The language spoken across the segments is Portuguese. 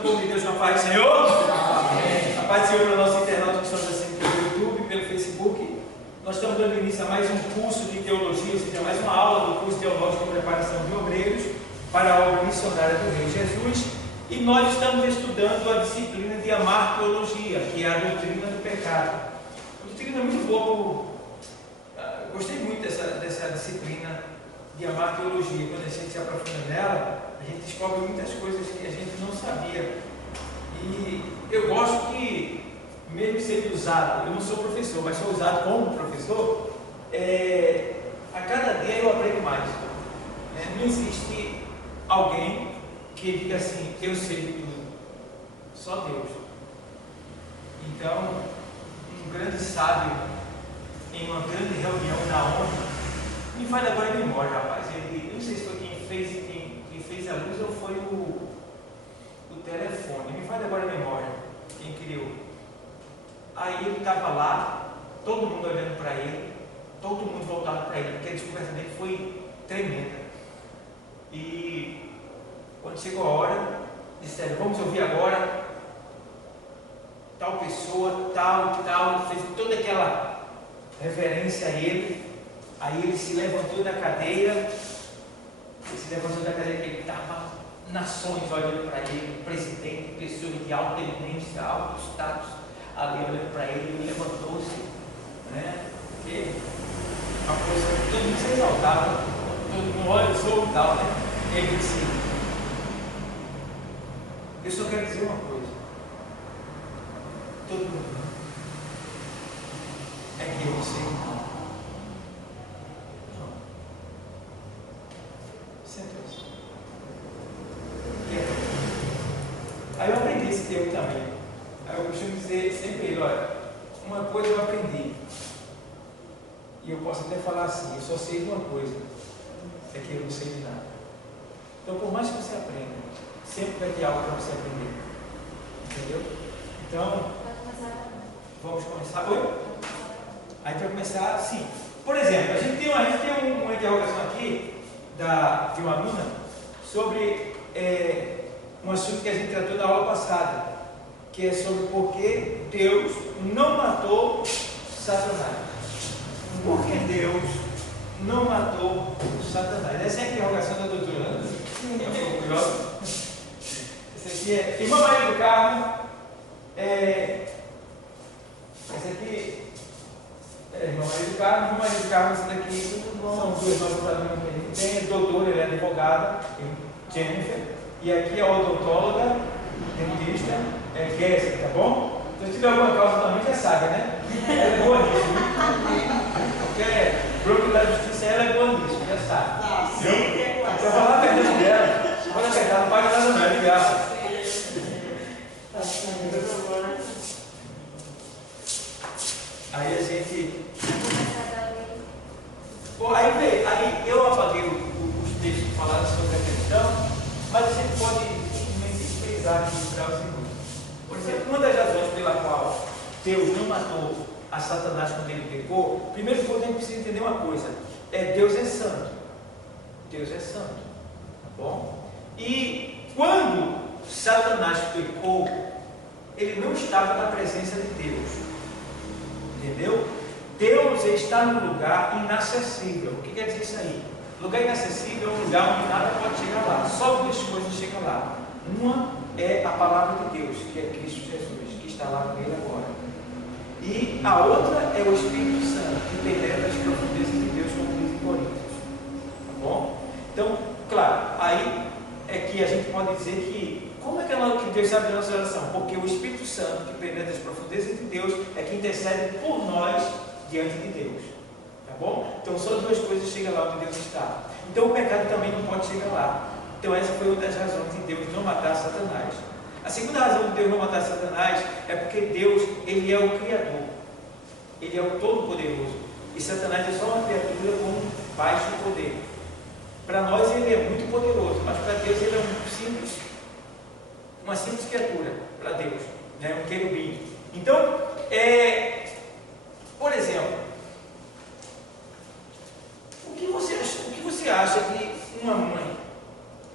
todo o povo de Deus na paz do Senhor? Amém. A paz do Senhor para o nosso internauta que estamos assistindo pelo YouTube, pelo Facebook. Nós estamos dando início a mais um curso de teologia, ou seja, mais uma aula do curso teológico de preparação de obreiros para a obra missionária do Rei Jesus. E nós estamos estudando a disciplina de amartiologia, que é a doutrina do pecado. Uma doutrina muito boa. Gostei muito dessa disciplina de amartiologia. Quando a gente se aprofunda nela, a gente descobre muitas coisas que a gente não sabia. E eu gosto que, mesmo sendo usado, eu não sou professor, mas sou usado como professor, a cada dia eu aprendo mais. Não existe alguém que diga assim, eu sei de tudo. Só Deus. Então, um grande sábio, em uma grande reunião na ONU, me faz agora em memória, rapaz. Ele, não sei se foi quem fez a luz ou foi o telefone. Me faz agora em memória quem criou. Aí ele estava lá, todo mundo olhando para ele, todo mundo voltado para ele, porque a descoberta dele foi tremenda. E quando chegou a hora, disseram, vamos ouvir agora tal pessoa, tal, fez toda aquela reverência a ele. Aí ele se levantou da cadeira, que ele estava nações olhando para ele, presidente, pessoa de alta eminência, alto status, ali olhando para ele levantou-se, porque uma coisa que todo mundo se exaltava, todo mundo olha, eu sou tal, Ele disse, eu só quero dizer uma coisa, todo mundo, é que eu sei não. Sentou-se. Aí eu aprendi esse termo também. Aí eu costumo dizer sempre ele, olha, uma coisa eu aprendi. E eu posso até falar assim, eu só sei de uma coisa, é que eu não sei de nada. Então por mais que você aprenda, sempre vai ter algo para você aprender. Entendeu? Então, vamos começar. Oi? Aí para começar, sim. Por exemplo, a gente tem uma interrogação aqui de uma aluna sobre um assunto que a gente tratou na aula passada, que é sobre por que Deus não matou Satanás. Por que Deus não matou Satanás? Essa é a interrogação da doutora. É curiosa. Essa aqui é Irmã Maria do Carmo. Essa aqui é Irmã Maria do Carmo. Irmã Maria do Carmo, essa daqui são duas nossas alunas que a gente tem. É doutora, ela é advogada, Jennifer. E aqui é a odontóloga, dentista, Kézia, tá bom? Então, se tiver alguma causa também, já sabe, né? Ela é boa nisso. Qualquer broker da justiça, ela é boa nisso, já sabe. Se eu falar a verdade dela, pode acertar, não paga nada não, é de graça. Aí a gente... Bom, aí eu apaguei os textos que falaram sobre a questão, mas a gente pode simplesmente frisar aqui para o seguinte. Por exemplo, uma das razões pela qual Deus não matou a Satanás quando ele pecou, primeiro ponto a gente precisa entender uma coisa, Deus é santo. Deus é santo, tá bom? E quando Satanás pecou, ele não estava na presença de Deus, entendeu? Deus está no lugar inacessível. O que quer dizer isso aí? Lugar inacessível é um lugar onde nada pode chegar lá, só duas coisas chegam lá. Uma é a palavra de Deus, que é Cristo Jesus, que está lá com ele agora. E a outra é o Espírito Santo, que penetra as profundezas de Deus, como diz em Coríntios. Tá bom? Então, claro, aí é que a gente pode dizer que, como é que Deus sabe da nossa oração? Porque o Espírito Santo, que penetra as profundezas de Deus, é que intercede por nós diante de Deus. Tá bom? Então, só duas coisas chegam lá onde Deus está. Então, o pecado também não pode chegar lá. Então, essa foi uma das razões de Deus não matar Satanás. A segunda razão de Deus não matar Satanás é porque Deus, ele é o Criador. Ele é o Todo-Poderoso. E Satanás é só uma criatura com baixo poder. Para nós ele é muito poderoso, mas para Deus ele é uma simples criatura, para Deus, um querubim. Então, por exemplo, o que você acha de uma mãe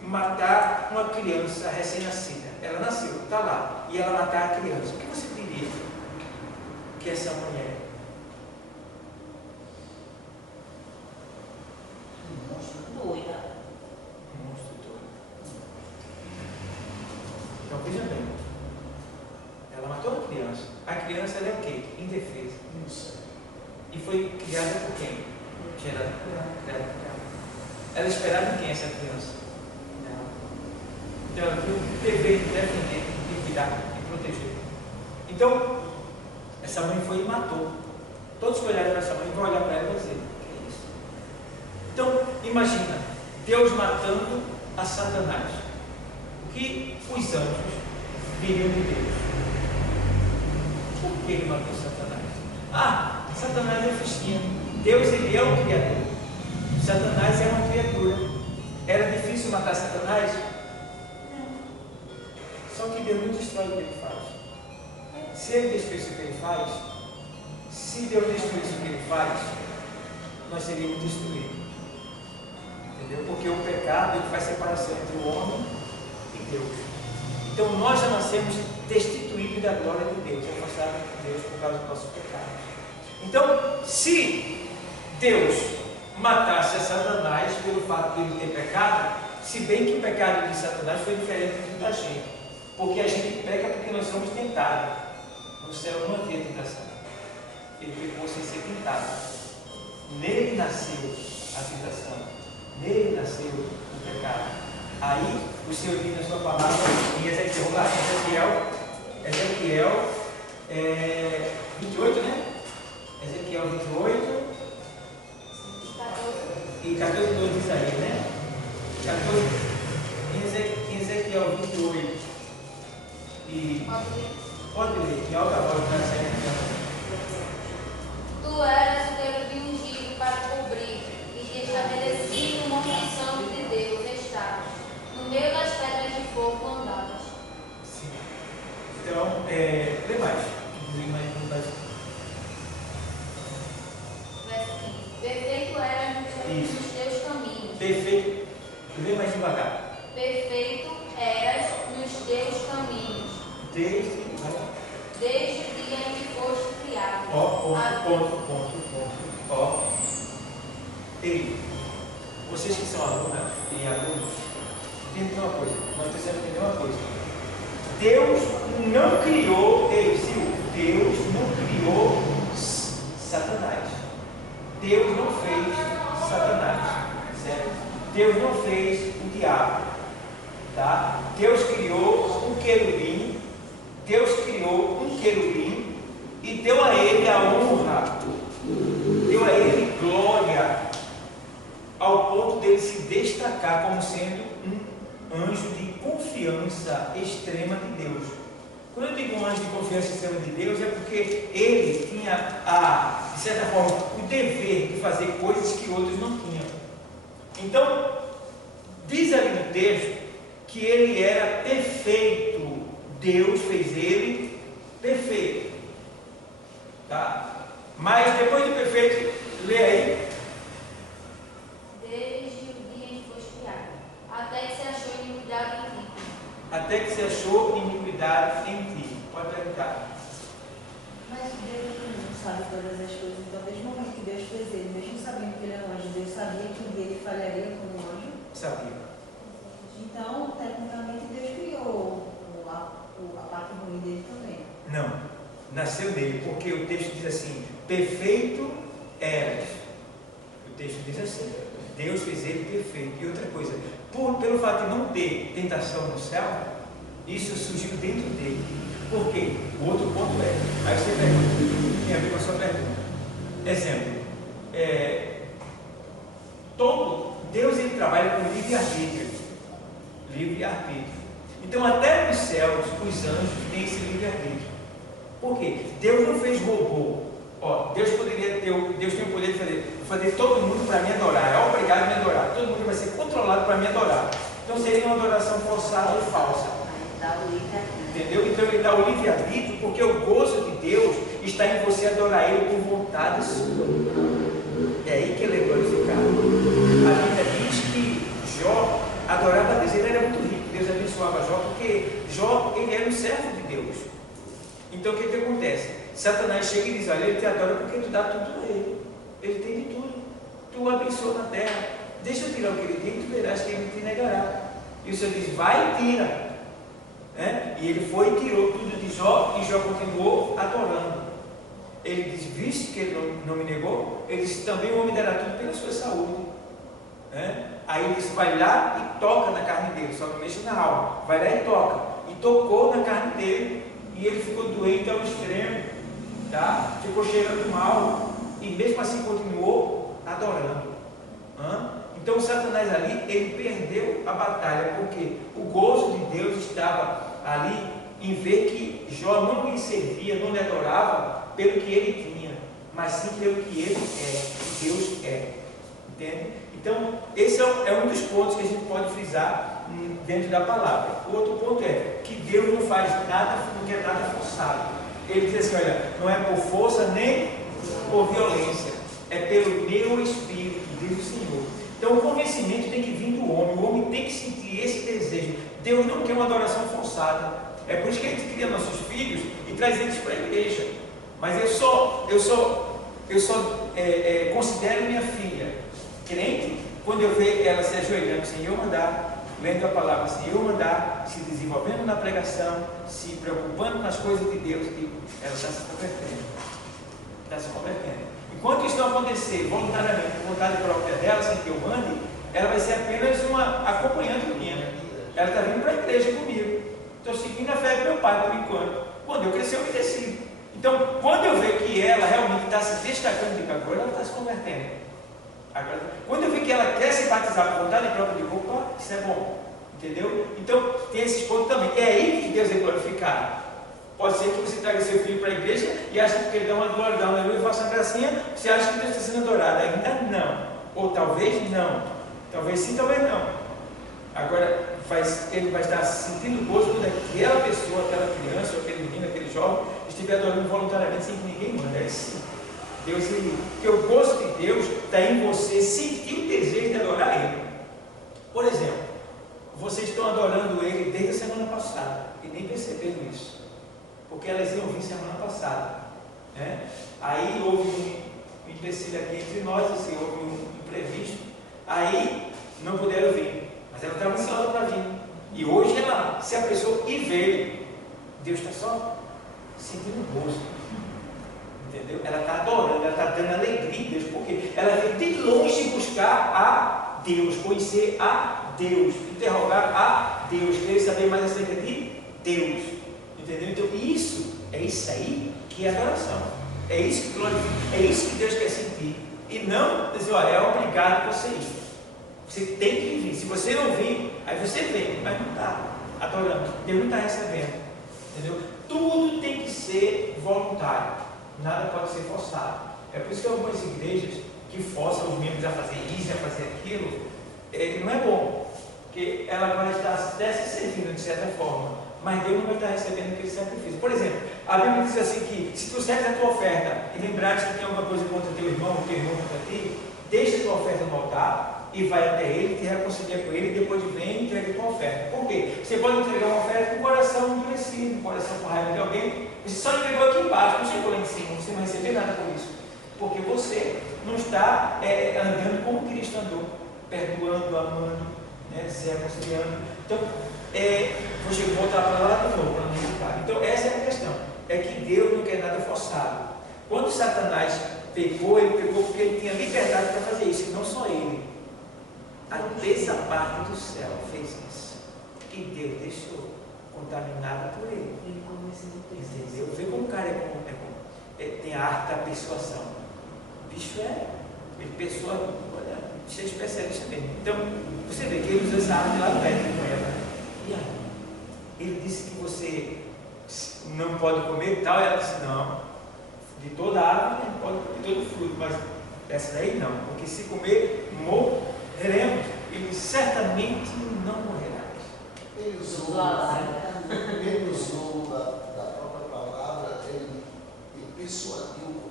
matar uma criança recém-nascida, ela nasceu, está lá, e ela matar a criança, o que você diria que essa mulher? Doida. Monstro doido. Então veja bem, ela matou a criança. A criança ela é o quê? Indefesa. Isso. E foi criada por quem? Gerada por ela. Ela esperava em quem essa criança? Não. Então ela tinha o dever de defender, de cuidar, de proteger. Então, essa mãe foi e matou. Todos que olharem para essa mãe vão olhar para ela e vão dizer: que é isso? Então, imagina, Deus matando a Satanás. O que os anjos diriam de Deus? Por que ele matou Satanás? Ah, Satanás é festinha. Deus, ele é o Criador. Satanás é uma criatura. Era difícil matar Satanás? Não. Só que Deus não destrói o que ele faz. Se ele destruísse o que ele faz, se Deus destruísse o que ele faz, nós seríamos destruídos. Entendeu? Porque o pecado ele faz separação entre o homem e Deus. Então nós já nascemos destituídos da glória de Deus, afastados de Deus por causa do nosso pecado. Então, se Deus matasse a Satanás pelo fato de ele ter pecado, se bem que o pecado de Satanás foi diferente do da gente, porque a gente peca porque nós somos tentados. No céu não havia tentação. Ele pecou sem ser tentado. Nele nasceu a tentação. Nele nasceu o pecado. Aí o Senhor diz na sua palavra em Ezequiel 28, né? Ezequiel 28 e 14, 2 diz aí, né? 14, em Ezequiel 28 e pode ler, em alta voz para ser. Tu eras o querubim ungido para cobrir e te estabeleci uma unção de Deus estável. No meio das pedras de fogo andavas. Sim. Então, lê mais. Verso 15. Perfeito eras nos teus caminhos. Perfeito. Lê mais devagar. Perfeito eras nos teus caminhos. Desde o dia em que foste criado. Ó. Ei, vocês que são alunas e alunos, entendem uma coisa. Nós precisamos entender uma coisa. Deus não criou, Deus não criou Satanás. Deus não fez Satanás, certo? Deus não fez o diabo, tá? Deus criou um querubim, e deu a ele a honra, deu a ele glória, ao ponto dele se destacar como sendo um anjo de confiança extrema de Deus. Quando eu digo um anjo de confiança extrema de Deus, é porque ele tinha, de certa forma, o dever de fazer coisas que outros não tinham. Então, diz ali no texto que ele era perfeito. Deus fez ele perfeito. Tá? Mas depois de perfeito, lê aí. Desde o dia em que foste criado, até que se achou iniquidade em ti. Até que se achou iniquidade em ti. Pode perguntar. Mas Deus não sabe todas as coisas, então desde o momento que Deus fez ele, mesmo sabendo que ele era um anjo, Deus sabia que um dia ele falharia como anjo? Sabia. Então, tecnicamente, Deus criou a parte ruim dele também. Não, nasceu dele, porque o texto diz assim: perfeito eras. O texto diz assim: Deus fez ele perfeito. E outra coisa, pelo fato de não ter tentação no céu, isso surgiu dentro dele. Por quê? O outro ponto é, aí você pergunta, tem a ver com a sua pergunta. Exemplo, Deus ele trabalha com livre-arbítrio. Livre-arbítrio. Então, até nos céus, os anjos têm esse livre-arbítrio. Por quê? Deus não fez robô. Deus tem o poder de fazer todo mundo para me adorar. É obrigado a me adorar. Todo mundo vai ser controlado para me adorar. Então, seria uma adoração forçada ou falsa. Entendeu? Então, ele dá o livre-arbítrio porque o gozo de Deus está em você adorar Ele por vontade sua. É aí que Ele é glorificado. A Bíblia diz que Jó adorava a Deus. Ele era muito rico. Deus abençoava Jó, porque Jó, ele era um servo de Deus. Então o que acontece? Satanás chega e diz: olha, ele te adora porque tu dá tudo a ele. Ele tem de tudo. Tu o abençoa na terra. Deixa eu tirar o que ele tem e tu verás que ele te negará. E o Senhor diz: vai e tira. E ele foi e tirou tudo de Jó, e Jó continuou adorando. Ele diz: visto que ele não me negou, ele disse: também o homem dará tudo pela sua saúde. Aí ele disse: vai lá e toca na carne dele, só não mexa na alma. Vai lá e toca. E tocou na carne dele, e ele ficou doente ao extremo, tá? Ficou cheirando mal, e mesmo assim continuou adorando. Então Satanás ali, ele perdeu a batalha, porque o gozo de Deus estava ali em ver que Jó não lhe servia, não lhe adorava pelo que ele tinha, mas sim pelo que ele é, que Deus é. Entende? Então, esse é um dos pontos que a gente pode frisar dentro da palavra. O outro ponto é que Deus não faz nada, não quer nada forçado. Ele diz assim: olha, não é por força nem por violência, é pelo meu Espírito, diz o Senhor. Então o convencimento tem que vir do homem, o homem tem que sentir esse desejo. Deus não quer uma adoração forçada. É por isso que a gente cria nossos filhos e traz eles para a igreja. Mas eu só considero minha filha crente quando eu vejo ela se ajoelhando sem eu mandar, lendo a palavra sem eu mandar, se desenvolvendo na pregação, se preocupando com as coisas de Deus, e ela está se convertendo. Está se convertendo. Enquanto isso não acontecer voluntariamente, por vontade própria dela, sem que eu mande, ela vai ser apenas uma acompanhante minha. Ela está vindo para a igreja comigo. Estou seguindo a fé do meu pai por enquanto. Quando eu crescer, eu me decido. Então, quando eu ver que ela realmente está se destacando de agora, ela está se convertendo. Agora, quando eu ver que ela quer se batizar por vontade própria, eu digo: opa, isso é bom. Entendeu? Então, tem esses pontos também. É aí que Deus é glorificado. Pode ser que você traga seu filho para a igreja e acha que ele dá uma glória, dá uma aleluia, faça uma gracinha, você acha que Deus está sendo adorado. Ainda não. Ou talvez não. Talvez sim, talvez não. Agora, ele vai estar sentindo gozo quando aquela pessoa, aquela criança, ou aquele menino, aquele jovem, estiver adorando voluntariamente sem que ninguém manda. É sim. Deus, porque o gozo de Deus está em você sentir o desejo de adorar Ele. Por exemplo, vocês estão adorando Ele desde a semana passada e nem perceberam isso. Porque elas iam vir semana passada, Aí houve um empecilho aqui entre nós, assim, houve um imprevisto, aí não puderam vir, mas ela estava ansiosa para vir, e hoje ela se apressou e veio. Deus está só sentindo gozo, entendeu? Ela está adorando, ela está dando alegria a Deus, porque ela veio de longe buscar a Deus, conhecer a Deus, interrogar a Deus, querer saber mais acerca de Deus. Entendeu? Então isso aí que é adoração. É isso que glorifica, é isso que Deus quer sentir. E não dizer: olha, é obrigado você ir. Você tem que vir. Se você não vir, aí você vem, mas não está adorando. Deus não está recebendo. Entendeu? Tudo tem que ser voluntário. Nada pode ser forçado. É por isso que algumas igrejas que forçam os membros a fazer isso, a fazer aquilo, não é bom. Porque ela vai estar até se servindo de certa forma, mas Deus não vai estar recebendo aquele sacrifício. Por exemplo, a Bíblia diz assim que se tu serves a tua oferta e lembrares que tem alguma coisa contra teu irmão contra ti, deixa a tua oferta no altar e vai até ele, te reconcilia com ele, e depois vem e entrega a tua oferta. Por quê? Você pode entregar uma oferta com o coração endurecido, com o coração com raiva de alguém, você só entregou aqui embaixo, não chegou lá em cima, você não vai receber nada por isso, porque você não está andando como Cristo andou, perdoando, amando, se reconciliando. Então, vou voltar para lá de novo, para não ficar. Então, essa é a questão. É que Deus não quer nada forçado. Quando Satanás pecou, ele pecou porque ele tinha liberdade para fazer isso, e não só ele. A terça parte do céu fez isso. E Deus deixou, contaminada por ele. Entendeu? Vê como o cara tem a arte da persuasão. O bicho ele persuade, olha, bicho é especialista mesmo. Então, você vê que ele usou essa arte lá no Éden com ela. E aí? Ele disse que você não pode comer tal, e ela disse: não, de toda árvore não pode comer todo fruto, mas essa daí não, porque se comer, morreremos. Ele certamente não morrerás. Ele usou da própria palavra, ele persuadiu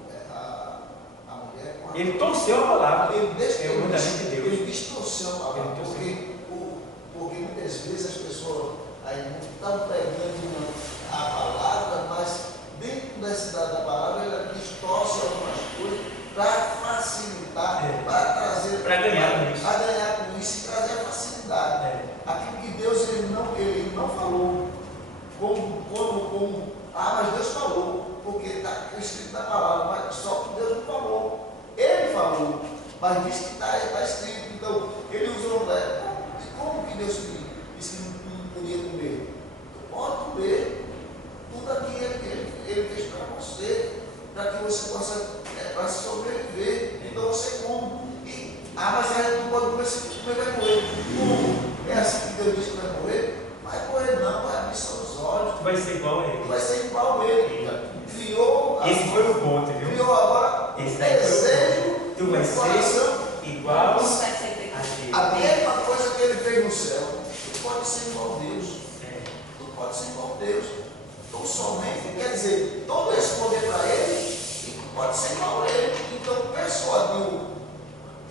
a mulher com a... Ele torceu a palavra, ele é o mandamento de Deus. Ele distorceu a palavra, porque muitas às vezes as pessoas aí não estão pegando a palavra, mas dentro da palavra ela distorce algumas coisas para facilitar, para trazer, para ganhar com isso. Para ganhar com isso e trazer a facilidade. Aquilo que Deus ele não falou, mas Deus falou, porque está escrito na palavra, mas só que Deus não falou. Ele falou, mas disse que está escrito. Então, ele usou como que Deus disse que não podia comer? Pode comer tudo aquilo que ele fez para você, para que você possa para sobreviver. Então você come. Mas aí não pode comer, se comer vai morrer. Como? É assim que Deus disse que vai morrer? Vai morrer não, vai abrir seus olhos. Tu vai ser igual a ele. Vai ser igual a ele. Criou. Esse foi o ponto, viu? Criou agora esse daí desejo. Tu vai ser igual a ele. A mesma coisa que ele fez no céu. Tu pode ser igual a Deus. Tu pode ser igual a Deus. Então somente, quer dizer, todo esse poder para ele, e tu pode ser igual a ele. Então persuadiu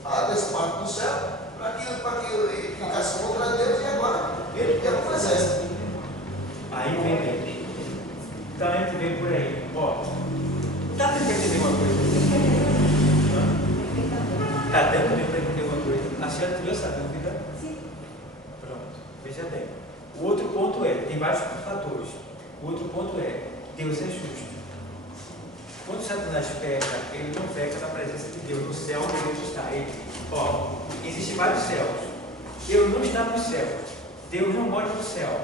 a desse parte do céu para que ele ficasse contra Deus e agora ele tem um exército. Aí vem. Então a gente vem por aí. Ó, dá para entender uma coisa? Está dando para entender uma coisa. A senhora tirou essa dúvida? Sim. Pronto, veja bem. O outro ponto tem vários fatores. O outro ponto Deus é justo. Quando Satanás peca, ele não peca na presença de Deus. No céu onde Deus está. Existem vários céus. Deus não está no céu. Deus não mora no céu.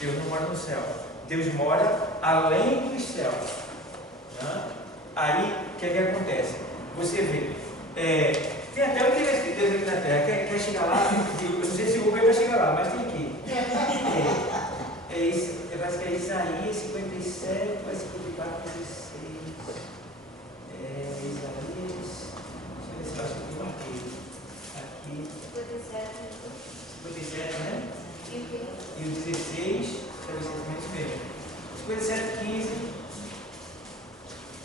Deus não mora no céu. Deus mora além dos céus. Aí, o que acontece? Você vê, tem até o interesse de Deus aqui na terra. Quer chegar lá? Eu não sei se o Uber vai chegar lá, mas tem aqui. Isso, parece que é Isaías 57, vai 54, 56. Isaías, deixa eu ver se eu acho que eu marquei. Aqui. 57, né? E o 16, deixa eu ver se é isso mesmo. 57, 15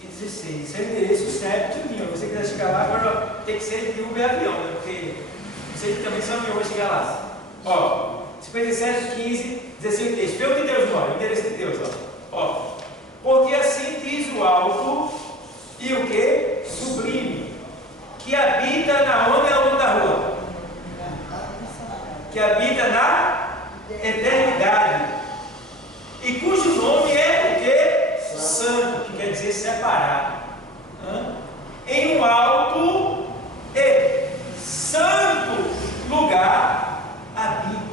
e 16. Seu endereço certo, tudinho. Se você quiser chegar lá, agora tem que ser de Uber avião, né? Porque vocês também são avião, vai chegar lá. 57, 15, 16 texto. Vê onde Deus mora, o endereço de Deus. Porque assim diz o alto e o que? Sublime, que habita na onde é o nome da rua? Que habita na eternidade. E cujo nome é o que? Santo, que quer dizer separado. Em um alto e santo lugar habita.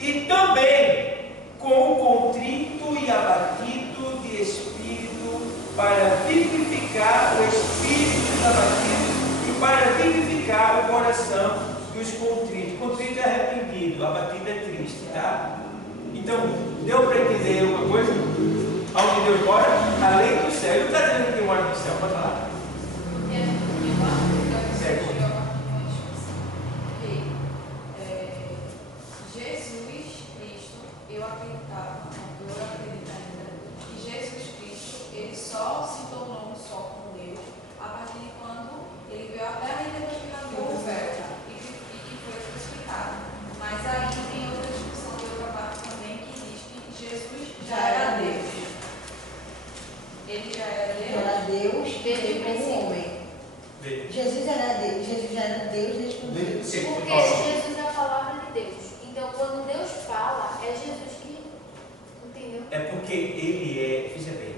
E também com o contrito e abatido de espírito, para vivificar o espírito dos abatidos e para vivificar o coração dos contritos. Contrito é arrependido, abatido é triste, tá? Então, deu para entender alguma coisa? Onde Deus mora? Além do céu. Ele não está dizendo que Deus mora no céu, pode falar. Só se tornou um só com Deus a partir de quando ele veio à terra e depois que rasgou o véu e foi crucificado. Mas aí tem outra discussão de outra parte também que diz que Jesus já era Deus. Ele já era Deus? Era Deus desde como homem. Jesus já era Deus desde quando homem. Porque Jesus é a palavra de Deus. Então, quando Deus fala, é Jesus que. Entendeu? É porque ele veja bem,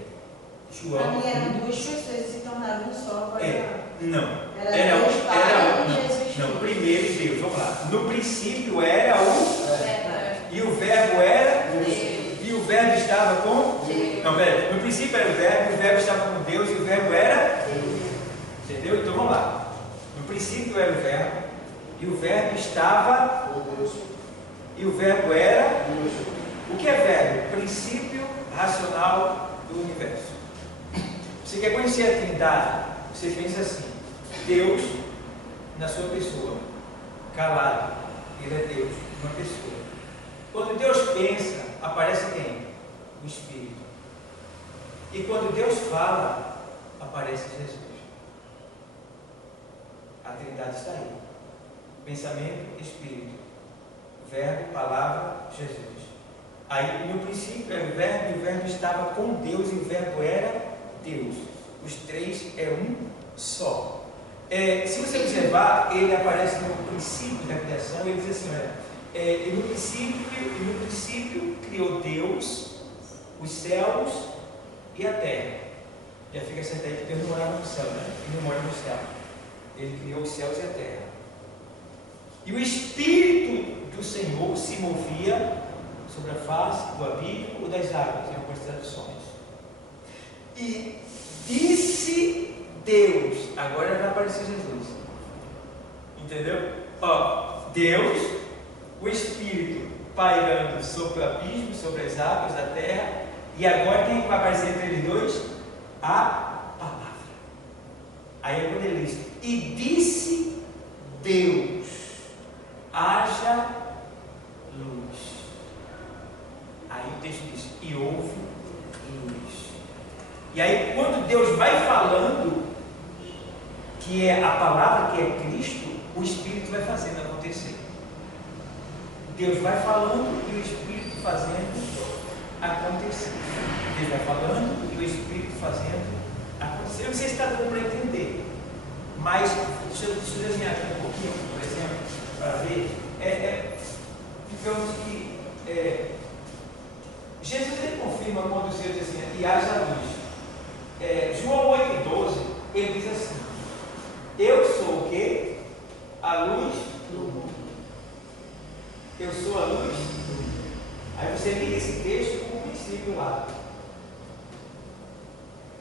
João. Para mim eram duas pessoas e se tornaram um só. Agora não. Era Deus Pai e Jesus Filho. Não, primeiro Deus, vamos lá. No princípio era o. E o verbo era. E o verbo estava com. Não, pera. No princípio era o verbo estava com Deus e o verbo era. Entendeu? Então vamos lá. No princípio era o verbo e o verbo estava com Deus. E o verbo era. O que é verbo? Princípio racional do universo. Você quer conhecer a Trindade? Você pensa assim: Deus na sua pessoa, calado, ele é Deus, uma pessoa. Quando Deus pensa, aparece quem? O Espírito. E quando Deus fala, aparece Jesus. A Trindade está aí: pensamento, Espírito, Verbo, palavra, Jesus. Aí no princípio era o verbo, e o verbo estava com Deus, e o verbo era Deus. Os três é um só. Se você observar, ele aparece no princípio da criação, ele diz assim, olha, e no princípio criou Deus os céus e a terra. Já fica certo aí que Deus não morava no céu, né? Ele não mora no céu. Ele criou os céus e a terra. E o Espírito do Senhor se movia sobre a face do abismo ou das águas, em algumas traduções. E disse Deus, agora vai aparecer Jesus. Entendeu? Deus, o Espírito pairando sobre o abismo, sobre as águas da terra, e agora quem vai aparecer entre eles dois? A palavra. Aí é quando ele diz, e disse Deus, haja luz. Aí o texto diz, e houve luz. E aí quando Deus vai falando, que é a palavra, que é Cristo, o Espírito vai fazendo acontecer. Deus vai falando e o Espírito fazendo acontecer. Deus vai falando e o Espírito fazendo acontecer. Eu não sei se está dando para entender, mas deixa eu desenhar aqui um pouquinho, por exemplo, para ver. Digamos que Jesus ele confirma quando o Senhor diz assim, e haja luz. João 8,12, ele diz assim, eu sou o quê? A luz do mundo. Eu sou a luz do mundo. Aí você liga esse texto com o princípio lá.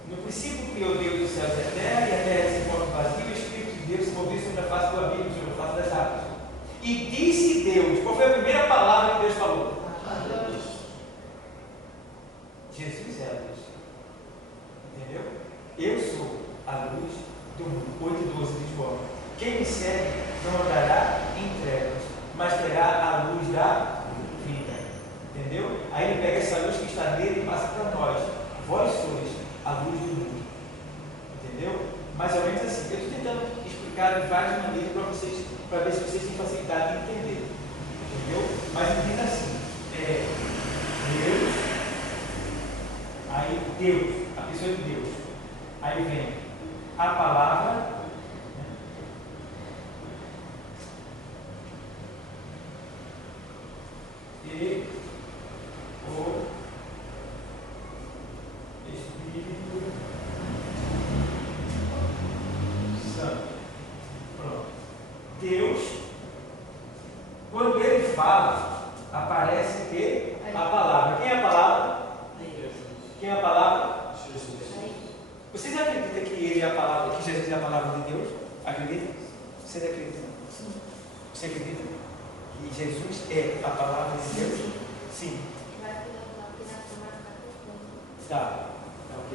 No princípio criou Deus os céus e a terra se encontra vazia, o Espírito de Deus se moveu sobre a face do abismo, sobre a face das águas. E disse Deus, qual foi a primeira palavra que Deus falou? Jesus é a luz. Entendeu? Eu sou a luz do mundo. 8,12 de João. Quem me segue não andará em trevas, mas terá a luz da vida. Entendeu? Aí ele pega essa luz que está nele e passa para nós. Vós sois a luz do mundo. Entendeu? Mais ou menos assim. Eu estou tentando explicar de várias maneiras para vocês, para ver se vocês têm facilidade de entender. Entendeu? Mas entenda assim. Deus, aí Deus, a pessoa de Deus. Aí vem a palavra, e o Espírito Santo. Pronto. Deus, quando ele fala, aparece o quê? A palavra. Quem é a palavra? Quem é a palavra? Jesus. Vocês acreditam que ele é a palavra, que Jesus é a palavra de Deus? Acreditam? Vocês acreditam? Sim. Você acredita que Jesus é a palavra de Deus? Sim. Tá. Ok.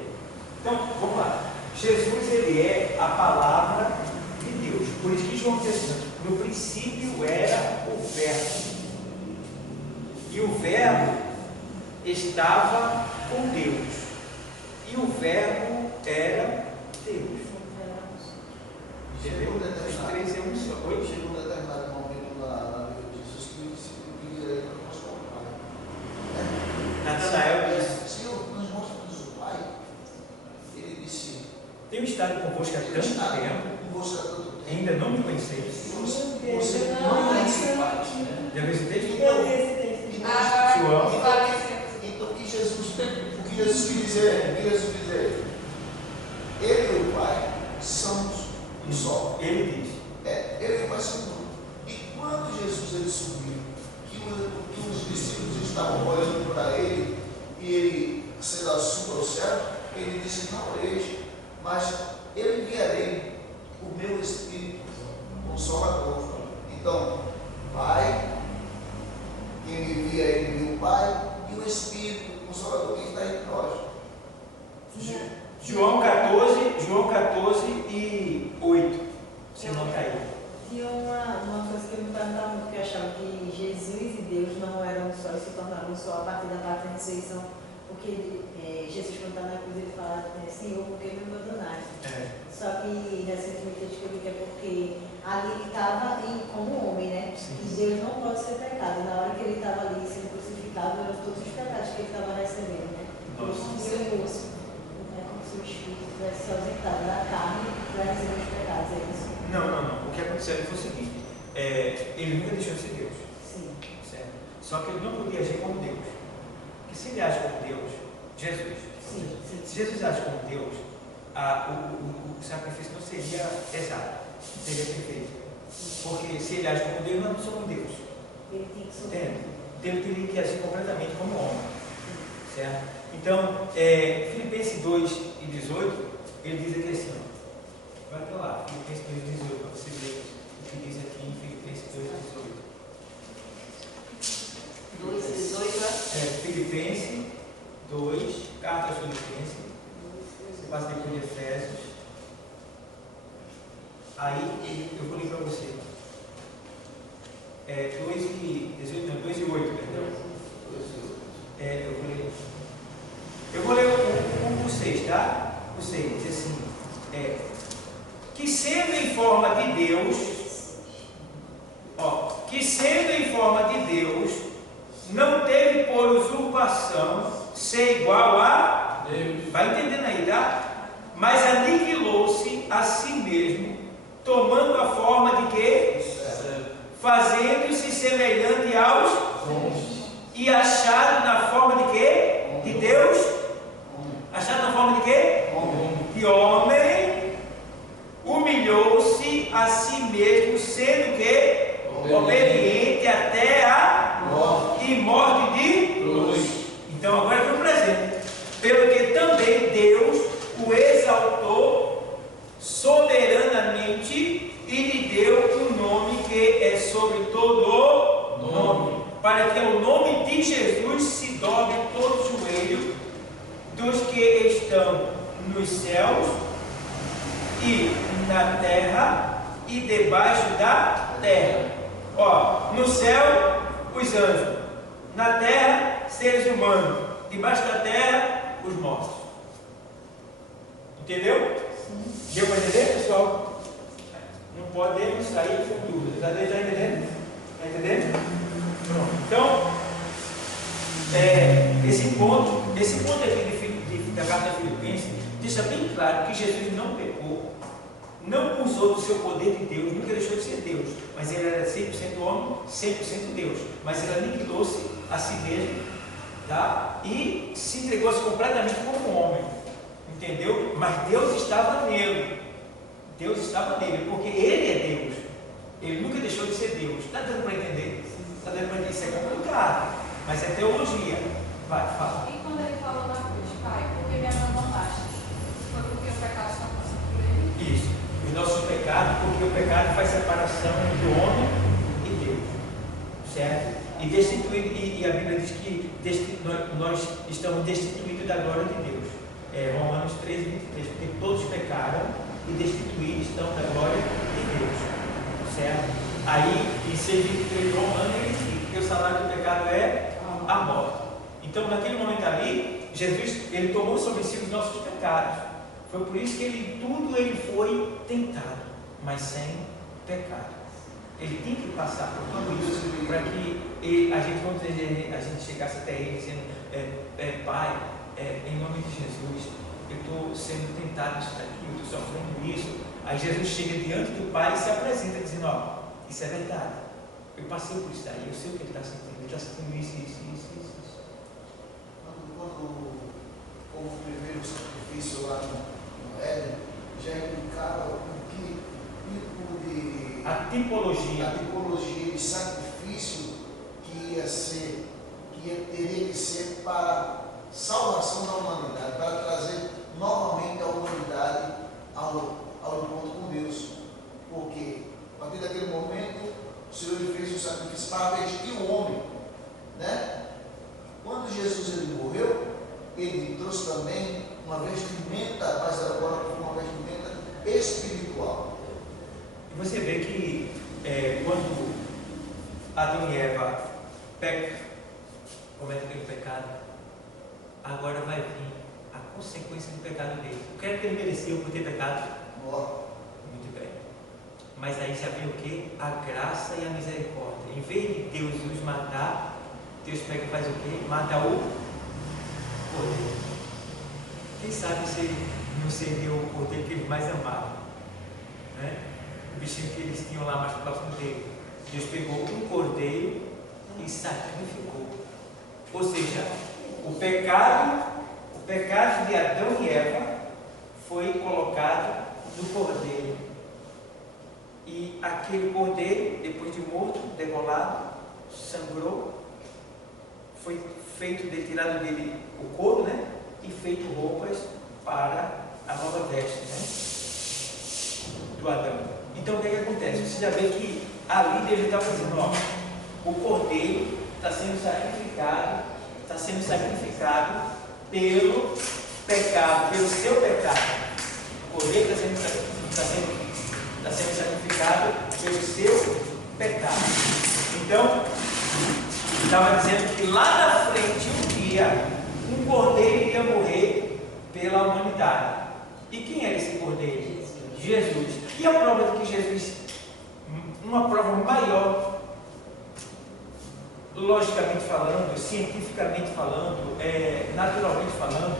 Então, vamos lá. Jesus, ele é a palavra de Deus. Por isso que João diz assim, no princípio era o verbo. E o verbo estava com Deus. E o verbo era Deus. Entendeu? Os três é um só. Oi? Chegou um determinado momento na vida de Jesus que o discípulo queria ir para mostrar o Pai. Natanael disse, Senhor, nos mostra-nos o Pai. Ele disse, tenho estado convosco há tanto tempo, convosco há tanto tempo. ainda não me conheceis. Você não conhece o Pai. Já viu esse texto? Então o que Jesus quis dizer? Ele e o Pai são um só. Ele diz. Ele e o Pai são um. E quando Jesus ele subiu, que os discípulos estavam olhando para ele, e ele sendo assunto ao céu, ele disse, não eis, mas eu enviarei o meu Espírito Consolador. Então, Pai, quem me envia ele e o Pai, e o Espírito Consolador que está entre nós. João 14 e 8, se não cair. Tinha uma coisa que eu me perguntava muito, porque eu achava que Jesus e Deus não eram só e se tornaram só a partir da parte da ressurreição, Porque Jesus, quando está na cruz, ele fala, Senhor, por que me abandonaste? Só que recentemente eu descobri que é porque ali ele estava como homem, né? Sim. E Deus não pode ser pecado. Na hora que ele estava ali sendo crucificado, eram todos os pecados que ele estava recebendo, né? Nossa. É como se o Espírito tivesse se ausentado da carne para receber os pecados, é isso? Não. O que aconteceu ali foi o seguinte: ele nunca deixou de ser Deus. Sim. Certo? Só que ele não podia agir como Deus. Porque se ele age como Deus, Jesus, Sim. se Jesus age como Deus, o sacrifício não seria exato, seria perfeito. Porque se ele age como Deus, nós não somos Deus. Ele tem que sofrer. Entende? Então ele teria que agir completamente como homem. Certo? Então, Filipenses 2:18, ele diz aqui assim, ó, vai para lá, Filipenses 2:18, para você ver o que diz aqui em Filipenses 2:18. 2:18 Filipenses 2, carta aos Filipenses, você passa depois de Efésios. Aí eu vou ler para você. 2:18, perdão. Eu vou ler o 6, tá? O 6 diz assim: que sendo em forma de Deus, não teve por usurpação ser igual a Deus. Vai entendendo aí, tá? Mas aniquilou-se a si mesmo, tomando a forma de quê? Fazendo-se semelhante aos homens. E achado na forma de quê? De Deus? Achado na forma de quê? De homem, humilhou-se a si mesmo, sendo que obediente até a morte e morte de cruz. Então agora foi o presente. Pelo que também Deus o exaltou soberanamente e lhe deu um nome que é sobre todo nome, para que ao nome de Jesus se dobre todo o joelho dos que estão nos céus e na terra e debaixo da terra. No céu, os anjos, na terra, seres humanos, debaixo da terra, os mortos. Entendeu? Sim. Deu para entender, pessoal? Não podemos sair com dúvidas. Está entendendo? Está entendendo? Pronto. Então, esse ponto aqui da carta de Filipenses deixa bem claro que Jesus não pecou, não usou do seu poder de Deus, nunca deixou de ser Deus, mas ele era 100% homem, 100% Deus, mas ele aniquilou-se a si mesmo, tá? E se entregou-se completamente como homem, entendeu? Mas Deus estava nele, porque ele é Deus, ele nunca deixou de ser Deus. Está dando para entender? Está dando para entender? Isso é complicado, mas é teologia. Vai, fala. E quando ele falou na cruz, Pai, por que me abandonaste? Foi porque o pecado está passando por ele? Isso. Os nossos pecados, porque o pecado faz separação entre o homem e Deus. Certo? E destituído, e a Bíblia diz que nós estamos destituídos da glória de Deus. Romanos 13:23, porque todos pecaram e destituídos estão da glória de Deus. Certo? Aí, em 6:23 de Romanos, ele diz que o salário do pecado é a morte. Então, naquele momento ali, Jesus, ele tomou sobre si os nossos pecados. Foi por isso que ele foi tentado, mas sem pecado. Ele tem que passar por tudo isso para que a gente chegasse até ele dizendo, Pai, em nome de Jesus, eu estou sendo tentado isso daqui, eu estou sofrendo isso. Aí Jesus chega diante do Pai e se apresenta dizendo, isso é verdade, eu passei por isso daí, eu sei o que ele está sentindo, ele está sentindo isso. Quando houve o primeiro sacrifício lá no Éden, já indicava a tipologia de sacrifício teria que ser para salvação da humanidade, para trazer novamente a humanidade ao encontro com Deus. Porque a partir daquele momento o Senhor fez o sacrifício para vestir o homem, né? Quando Jesus ele morreu, ele trouxe também uma vestimenta, mas agora uma vestimenta espiritual. E você vê que quando Adão e Eva pecam, cometem aquele pecado, agora vai vir a consequência do pecado dele. O que é que ele merecia por ter pecado? Muito bem. Mas aí já vem o que? A graça e a misericórdia. Em vez de Deus nos matar, Deus pega e faz o quê? Mata o cordeiro. Quem sabe se ele não seria o cordeiro que eles mais amavam, né? O bichinho que eles tinham lá mais próximo dele. Deus pegou um cordeiro e sacrificou. Ou seja, o pecado de Adão e Eva foi colocado no cordeiro. E aquele cordeiro, depois de morto, degolado, sangrou, foi feito, tirado dele o couro, né? E feito roupas para a nova veste, né? Do Adão. Então o que acontece? Você já vê que ali Deus está dizendo, ó, o cordeiro está sendo sacrificado pelo pecado, pelo seu pecado. O cordeiro está sendo sacrificado pelo seu pecado. Então, estava dizendo que lá na frente, um dia, um cordeiro iria morrer pela humanidade. E quem era esse cordeiro? Jesus. E a prova de que Jesus, uma prova maior, logicamente falando, cientificamente falando, naturalmente falando,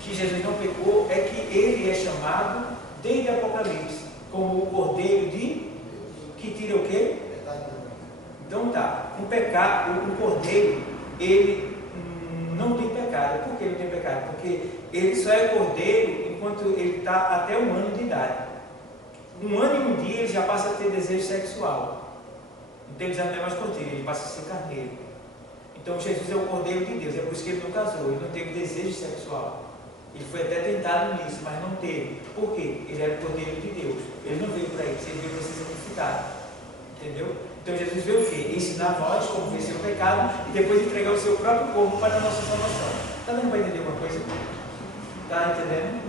que Jesus não pecou, é que ele é chamado desde Apocalipse como o cordeiro que tira o quê? Então tá, um cordeiro, ele não tem pecado. Por que ele não tem pecado? Porque ele só é cordeiro enquanto ele está até 1 ano de idade. 1 ano e 1 dia ele já passa a ter desejo sexual. Então ele já não é mais cordeiro, ele passa a ser carneiro. Então Jesus é o cordeiro de Deus, é por isso que ele não casou, ele não teve desejo sexual. Ele foi até tentado nisso, mas não teve. Por quê? Ele era o cordeiro de Deus. Ele não veio para isso, ele veio para ser sacrificado. Entendeu? Então Jesus veio o quê? Ensinar nós como vencer o pecado e depois entregar o seu próprio corpo para a nossa salvação. Está dando para entender uma coisa? Está entendendo?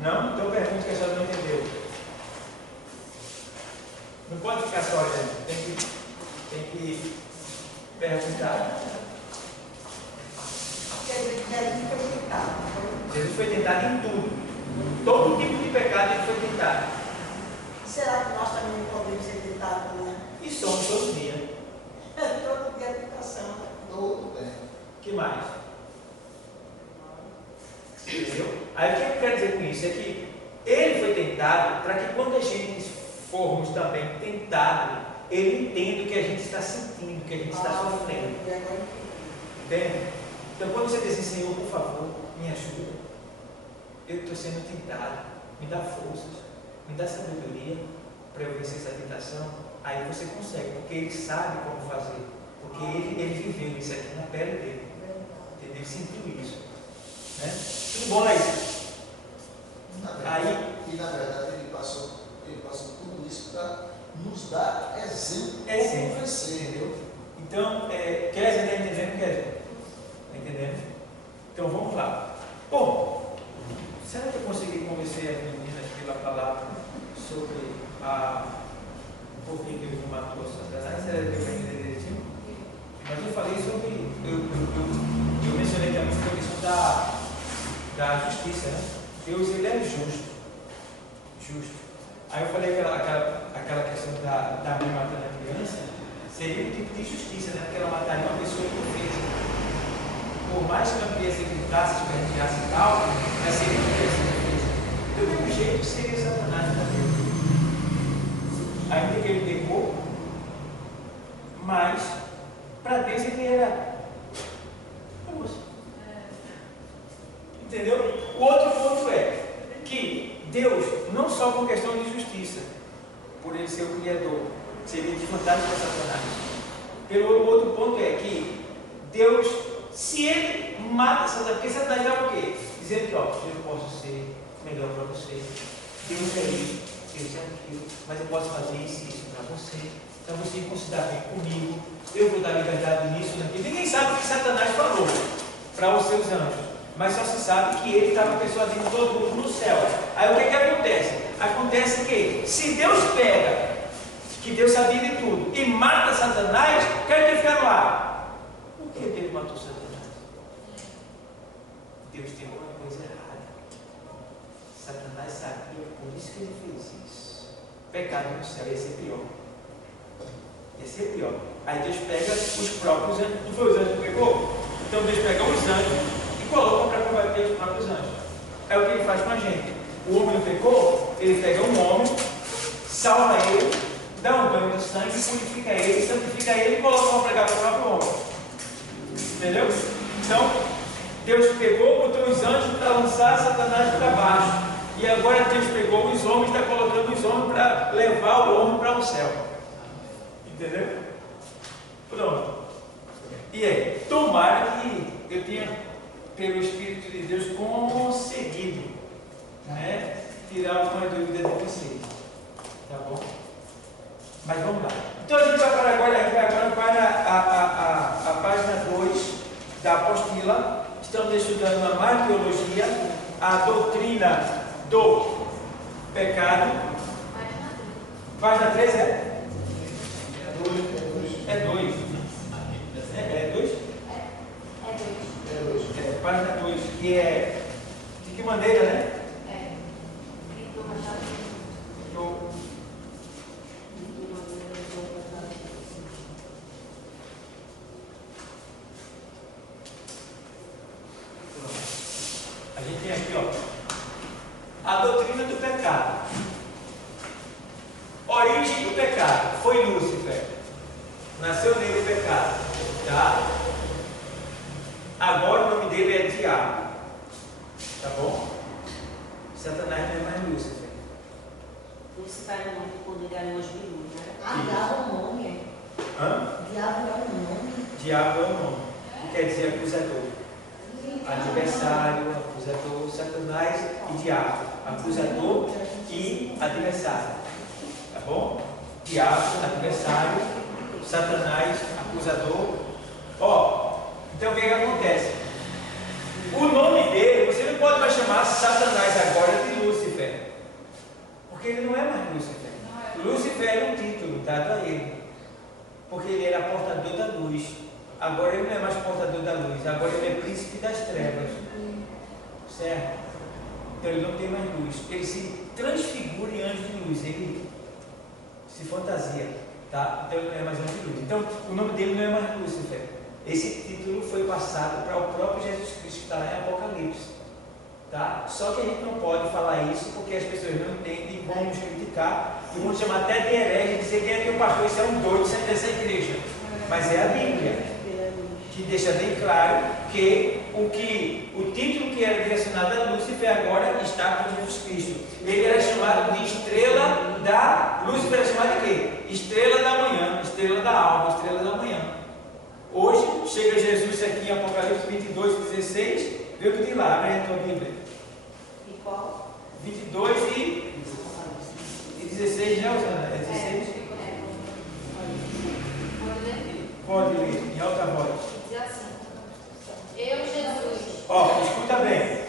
Não? Então pergunte que a senhora não entendeu. Não pode ficar só olhando, tem que perguntar. Jesus foi tentado em tudo. Todo tipo de pecado ele foi tentado. Será que nós também podemos ser tentados, né? E somos todo dia. Todo dia a tentação. Todo bem. O que mais? Entendeu? Aí o que eu quero dizer com isso? É que ele foi tentado para que quando a gente formos também tentados, ele entenda o que a gente está sentindo, o que a gente está sofrendo. Entende? Então quando você diz assim, Senhor, por favor, me ajuda. Eu estou sendo tentado, me dá forças, me dá sabedoria para eu vencer essa tentação. Aí você consegue, porque ele sabe como fazer, porque ele viveu isso aqui na pele dele, entendeu? Ele sentiu isso, né? Tudo bom aí? E na verdade ele passou tudo isso para nos dar exemplo como vencer, entendeu? Então, Kézia está entendendo, Kézia? Está entendendo? Então vamos lá. Bom, será que eu consegui convencer as meninas pela palavra sobre por que Deus não matou Satanás? Será que eu vai entender direitinho? Mas eu falei sobre. Eu mencionei também sobre a questão da justiça, né? Deus, ele é justo. Aí eu falei aquela questão da mãe matando a criança, seria um tipo de justiça, né? Porque ela mataria uma pessoa indefesa. Por mais que a criança gritasse, esperneasse e tal, mas seria uma criança indefesa. Do mesmo jeito que seria Satanás também. Ainda que ele pecou, mas para Deus ele era moço. Entendeu? O outro ponto é que Deus, não só com questão de justiça, por ele ser o Criador, seria desvantagem para Satanás. Pelo outro ponto é que Deus, se ele mata Satanás, porque Satanás é o quê? Dizendo que, ó, eu posso ser melhor para você, Deus é isso, Deus é aquilo, mas eu posso fazer isso e isso para você considerar bem comigo, eu vou dar liberdade nisso, naquilo. Ninguém sabe o que Satanás falou para os seus anjos, mas só se sabe que ele estava persuadindo todo mundo no céu. Aí o que acontece? Acontece que, se Deus pega, que Deus sabia de tudo, e mata Satanás, quer que ele ficar lá? Por que Deus matou Satanás? Deus tem alguma coisa errada. Satanás sabia, por isso que ele fez isso. Pecado no céu ia ser pior. Ia ser pior. Aí Deus pega os próprios anjos. Não foi os anjos que pegou? Então Deus pega os anjos e coloca para combater os próprios anjos. É o que ele faz com a gente. O homem não pecou, ele pega um homem, salva ele, dá um banho de sangue, purifica ele, santifica ele e coloca para pregar para o próprio homem. Entendeu? Então, Deus pegou, botou os anjos para lançar Satanás para baixo. E agora Deus pegou os homens e está colocando os homens para levar o homem para o céu. Entendeu? Pronto. E aí, tomara que eu tenha, pelo Espírito de Deus, conseguido, né, tirar alguma dúvida de vocês. Tá bom? Mas vamos lá. Então a gente vai para agora, a página 2 da apostila. Estamos estudando a martiologia, a doutrina do pecado. Página 3 é? É 2. É 2? É 2. É, página 2, que é de que maneira, né? A gente tem aqui, ó, a doutrina do pecado. Origem do pecado foi Lúcifer. Nasceu nele o pecado, tá? Agora o nome dele é Diabo, tá bom? Satanás não é mais Lúcifer. Lúcifer é o nome quando ele ganhou os bilhões, né? Diabo é o nome. Hã? Diabo é o nome. Diabo é o nome, que quer dizer acusador. Adversário, acusador, Satanás e diabo. Acusador e adversário. Tá bom? Diabo, adversário, Satanás, acusador. Ó, então o que acontece? O nome dele, você não pode mais chamar Satanás agora de Lúcifer. Porque ele não é mais Lúcifer. Lúcifer era um título dado a ele. Porque ele era portador da luz. Agora ele não é mais portador da luz, agora ele é príncipe das trevas. Certo? Então ele não tem mais luz. Ele se transfigura em anjo de luz, ele se fantasia. Tá? Então ele não é mais anjo de luz. Então o nome dele não é mais Lúcifer. Esse título foi passado para o próprio Jesus Cristo que está lá em Apocalipse. Tá? Só que a gente não pode falar isso porque as pessoas não entendem e vão nos criticar e vão chamar até de herege e dizer quem é que o pastor, isso é um doido saindo dessa igreja. Mas é a Bíblia que deixa bem claro que o título que era direcionado a Lúcifer agora está com Jesus Cristo. Ele era chamado de estrela da... Lúcifer era chamado de quê? Estrela da manhã, estrela da alma, estrela da manhã. Hoje, chega Jesus aqui em Apocalipse 22, 16, vê o que tem lá, abre a tua Bíblia. E qual? 22 e 16, né, Osana? É 16? Pode ler, em alta voz. Diz assim: Eu, Jesus. Ó, escuta bem.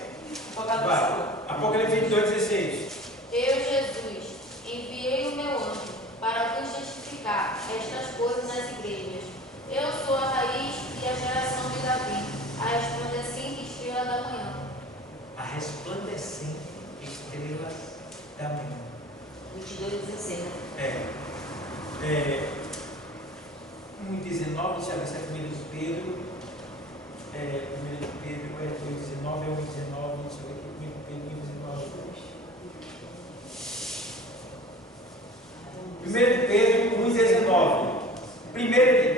Vai. Apocalipse 22, 16. Eu, Jesus, enviei o meu anjo para vos testificar estas coisas nas igrejas. Eu sou a raiz e a geração de Davi, a resplandecente estrela da manhã. A resplandecente estrela da manhã. 22 e 16, né? 1,19, deixa eu ver se é 1 de Pedro. 1 de Pedro é 2,19, é 1,19, deixa eu ver aqui, 1 de Pedro 1,19. 1 de Pedro 1,19.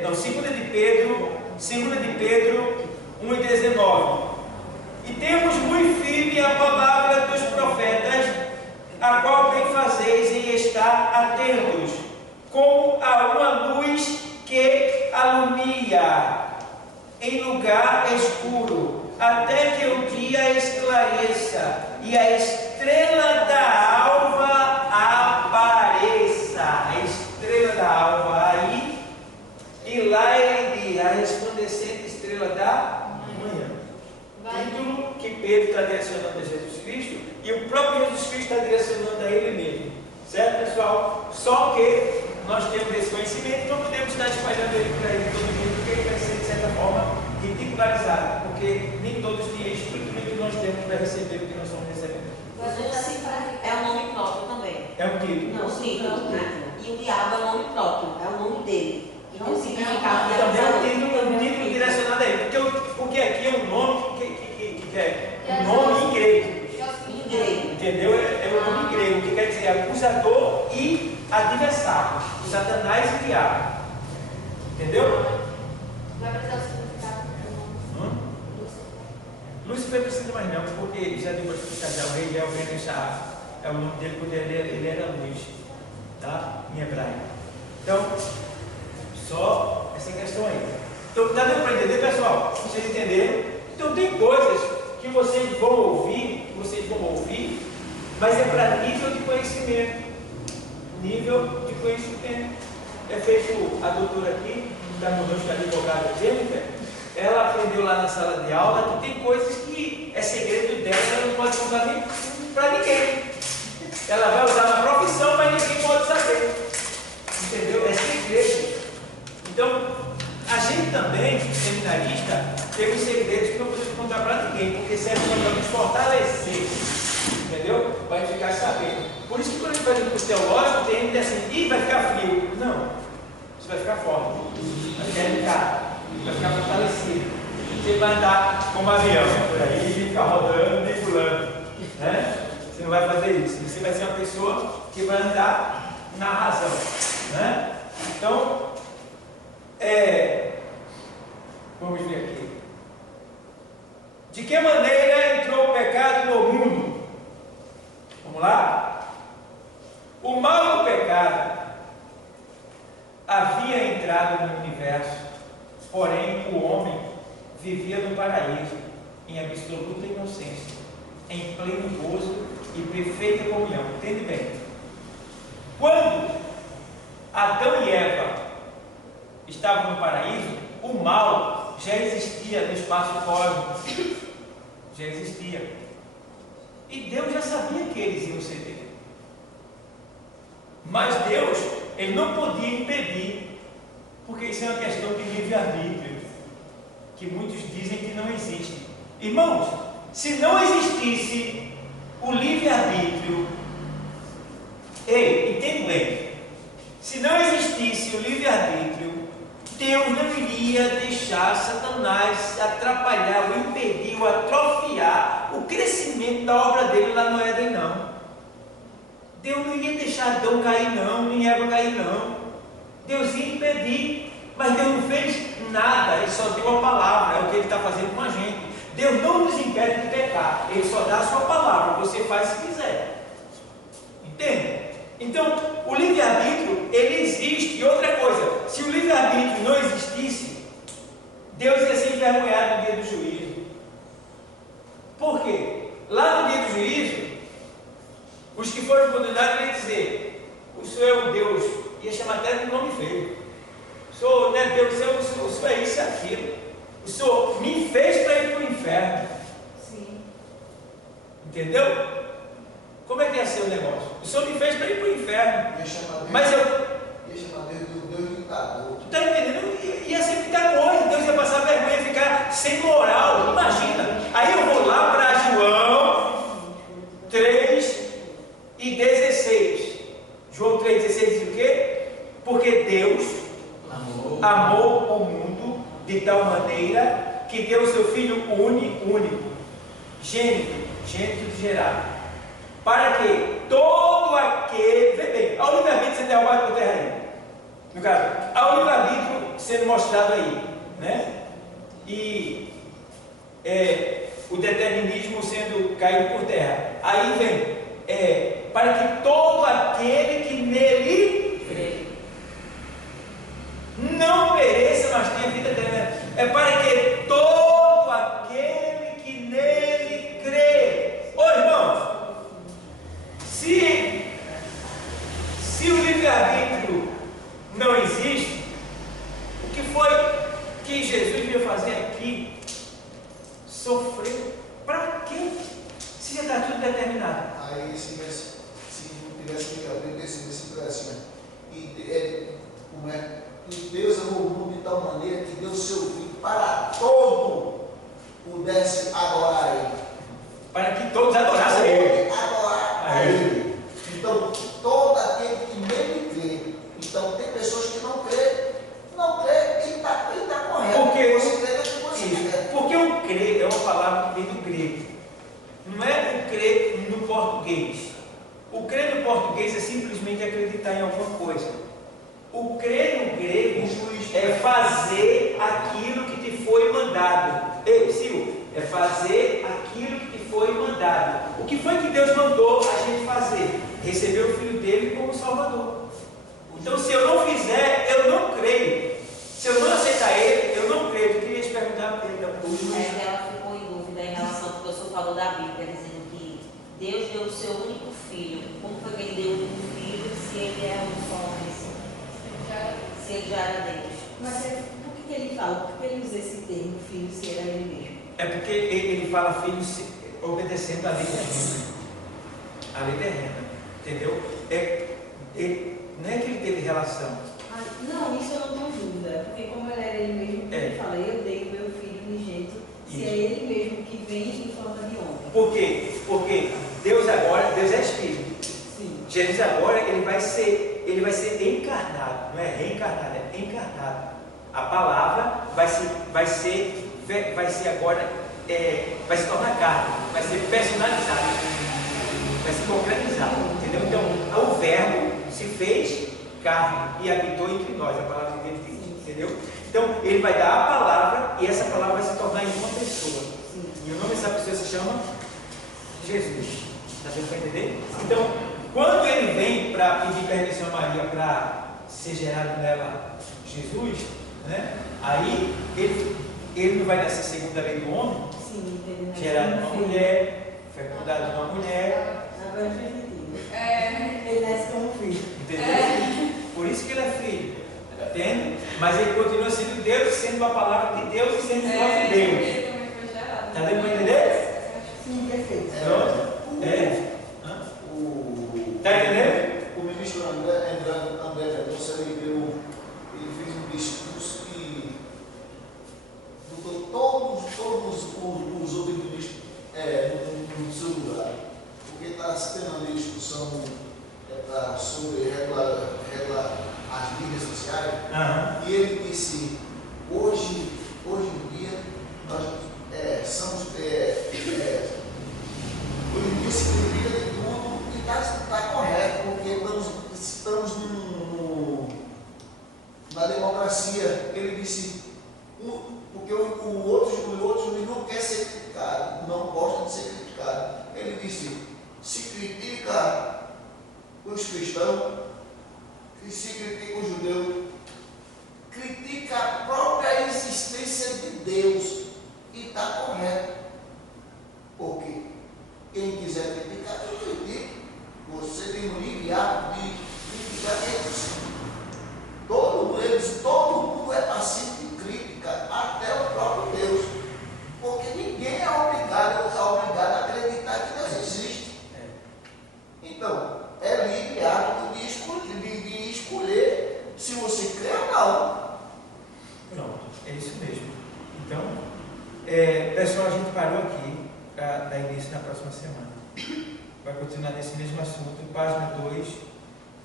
2 de Pedro 1,19. E temos muito firme a palavra dos profetas, a qual bem fazeis em estar atentos, como a uma luz que alumia em lugar escuro, até que o dia esclareça e a estrela da alva apareça. A estrela da alva aí, e lá ele diz, a resplandecente estrela da manhã. Título que Pedro está direcionando a Jesus Cristo e o próprio Jesus Cristo está direcionando a ele mesmo. Certo, pessoal? Só que nós temos esse conhecimento e não podemos estar espalhando ele por aí todo mundo, porque ele vai ser, de certa forma, ridicularizado, porque nem todos têm estudo, nem todos para receber o que nós estamos recebendo. É um nome próprio também. É um título. Não, título, né? E o diabo é um nome próprio, é o nome dele. E tem o significado de Também é acusador. um título direcionado a ele. Porque aqui é um nome que é um nome em grego. Em grego. Entendeu? É o nome grego, que quer dizer acusador e adversário. Satanás e diabo. Entendeu? Vai precisar do significado. Lúcifer precisa mais não, porque já deu para explicar já. O rei é o nome dele quando ele era luz, tá? Em hebraico. Então, só essa questão aí. Então, está dando para entender, pessoal? Vocês entenderam? Então, tem coisas que vocês vão ouvir, mas é para nível de conhecimento. Nível de conhecimento. É feito a doutora aqui, da conosco, a advogada Jennifer, ela aprendeu lá na sala de aula que tem coisas que é segredo dela, ela não pode contar nem para ninguém. Ela vai usar na profissão, mas ninguém pode saber. Entendeu? É segredo. Então, a gente também, seminarista, tem os segredos que não podemos contar para ninguém, porque serve para nos fortalecer. Entendeu? Vai ficar sabendo. Por isso que quando a gente vai para o teológico, tem gente assim, vai ficar frio. Não. Você vai ficar forte. Vai ficar delicado. Vai ficar fortalecido. Você vai andar como avião por aí, ficar rodando e pulando. Né? Você não vai fazer isso. Você vai ser uma pessoa que vai andar na razão. Né? Então, vamos ver aqui. De que maneira entrou o pecado no mundo? Vamos lá? O mal do pecado havia entrado no universo, porém o homem vivia no paraíso, em absoluta inocência, em pleno gozo e perfeita comunhão. Entende bem? Quando Adão e Eva estavam no paraíso, o mal já existia no espaço cósmico. Já existia. E Deus já sabia que eles iam ceder. Mas Deus, Ele não podia impedir, porque isso é uma questão de livre-arbítrio, que muitos dizem que não existe. Irmãos, se não existisse o livre-arbítrio, entende bem, se não existisse o livre-arbítrio, Deus não iria deixar Satanás atrapalhar, ou impedir, ou atrofiar o crescimento da obra dele lá no Éden, não. Deus não ia deixar Adão cair, não, nem Eva cair, não. Deus ia impedir, mas Deus não fez nada, Ele só deu a palavra, é o que Ele está fazendo com a gente. Deus não nos impede de pecar, Ele só dá a sua palavra, você faz se quiser. Entende? Então, o livre-arbítrio, ele existe. E outra coisa, se o livre-arbítrio não existisse, Deus ia ser envergonhado no dia do juízo. Por quê? Lá no dia do juízo, os que foram condenados iam dizer: o Senhor é um Deus, ia chamar até de nome feio. O Senhor não é Deus, o Senhor é isso e aquilo. O Senhor me fez para ir para o inferno. Sim. Entendeu? Como é que ia ser o negócio? O Senhor me fez para ir para o inferno. Mas eu. Ia chamar Deus de ditador. Tu está entendendo? Ia ser muita coisa. Deus ia passar vergonha e ficar sem moral. Imagina. Aí eu vou lá para João 3:16. João 3:16 diz o quê? Porque Deus amou o mundo de tal maneira que deu o seu Filho único, gênito de gerar, para que todo aquele, vê bem, há o livre-arbítrio sendo derrubado por terra aí, no caso, há o livre-arbítrio sendo mostrado aí, né? E o determinismo sendo caído por terra. Aí vem, para que todo aquele que nele crê não pereça, mas tenha vida eterna. É para que todo aquele que nele crê. Ô irmãos, se o livre-arbítrio não existe, o que foi que Jesus veio fazer aqui? Sofreu. Para quê? Se já está tudo determinado. Aí, se não tivesse livre-arbítrio, esse assim, e Deus amou o mundo de tal maneira que deu seu Filho para todo pudesse adorar Ele. Para todos adorassem a Ele. Adorar a Ele. Então, todo aquele que nele crê. Então, tem pessoas que não crê e está correto. Porque o crer é uma palavra que vem do grego. Não é o crer no português. O crer no português é simplesmente acreditar em alguma coisa. O crer no grego é fazer aquilo que te foi mandado. Ei, Silvio, é fazer aquilo que te foi mandado. O que foi que Deus mandou a gente fazer? Receber o Filho dele como Salvador. Então, se eu não fizer, eu não creio. Se eu não aceitar Ele, eu não creio. Eu queria te perguntar para ele, ela ficou em dúvida em relação ao que o senhor falou da Bíblia, dizendo que Deus deu o seu único filho. Como foi que ele deu o único filho se ele é um só homem? Se ele já era Deus. Mas por que ele fala? Por que ele usa esse termo, filho, se era ele mesmo? É porque ele fala filho obedecendo a lei terrena. A lei terrena. Entendeu? Não é que ele teve relação. Não, isso eu não tenho dúvida. Porque como ele era ele mesmo, ele fala, eu dei o meu filho unigênito, se é ele mesmo que vem em forma de homem. Por quê? Porque Deus é Espírito. Sim. Jesus agora ele vai ser encarnado, não é reencarnado, é encarnado. A palavra vai ser agora, vai se tornar carne, vai ser personalizada, vai se concretizar, entendeu? Então, o verbo se fez carne e habitou entre nós, a palavra de Deus diz, entendeu? Então, ele vai dar a palavra e essa palavra vai se tornar em uma pessoa. E o nome dessa pessoa se chama Jesus. Está dando para entender? Então, quando ele vem para pedir permissão a Maria para ser gerado nela Jesus, né? Aí ele não vai nascer segundo a lei do homem, gerado de uma mulher, fecundado de uma mulher. Agora eu já entendi. Ele nasce como filho. Entendeu? Por isso que ele é filho. Entende? Mas ele continua sendo Deus, sendo a palavra de Deus e sendo o próprio Deus. Está dando para entender? Sim, perfeito. Está entendendo? O ministro André Mendonça, ele fez um discurso que botou todos os outros ministros no seu lugar. Porque está tendo uma discussão sobre as mídias sociais. E ele disse, hoje em dia, nós somos. Ele disse que briga de tudo e está correto, porque estamos na democracia. Ele disse, porque o outro não quer ser criticado, não gosta de ser criticado. Ele disse, se critica os cristãos, se critica o judeu, critica a própria existência de Deus, e está correto. Porque quem quiser criticar, que critique. Você tem o livre hábito de criticar eles. Todo mundo é passivo de crítica, até o próprio Deus. Porque ninguém é obrigado a acreditar que Deus existe. Então, é livre hábito de escolher se você crê ou não. Pronto, é isso mesmo. Então, pessoal, a gente parou aqui para dar início na próxima semana. Vai continuar nesse mesmo assunto, página 2,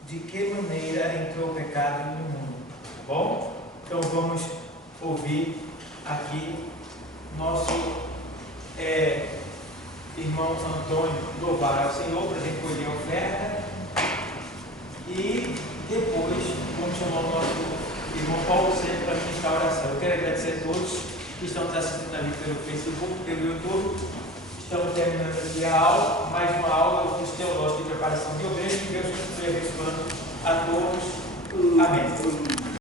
de que maneira entrou o pecado no mundo. Tá bom? Então vamos ouvir aqui nosso irmão Antônio louvar ao Senhor para recolher a oferta e depois vamos chamar o nosso irmão Paulo sempre para ministrar a oração. Eu quero agradecer a todos que estão nos assistindo ali pelo Facebook, pelo YouTube. Estamos terminando aqui a aula, mais uma aula do curso teológico de preparação de obreiros. Que Deus continue abençoando a todos. Amém.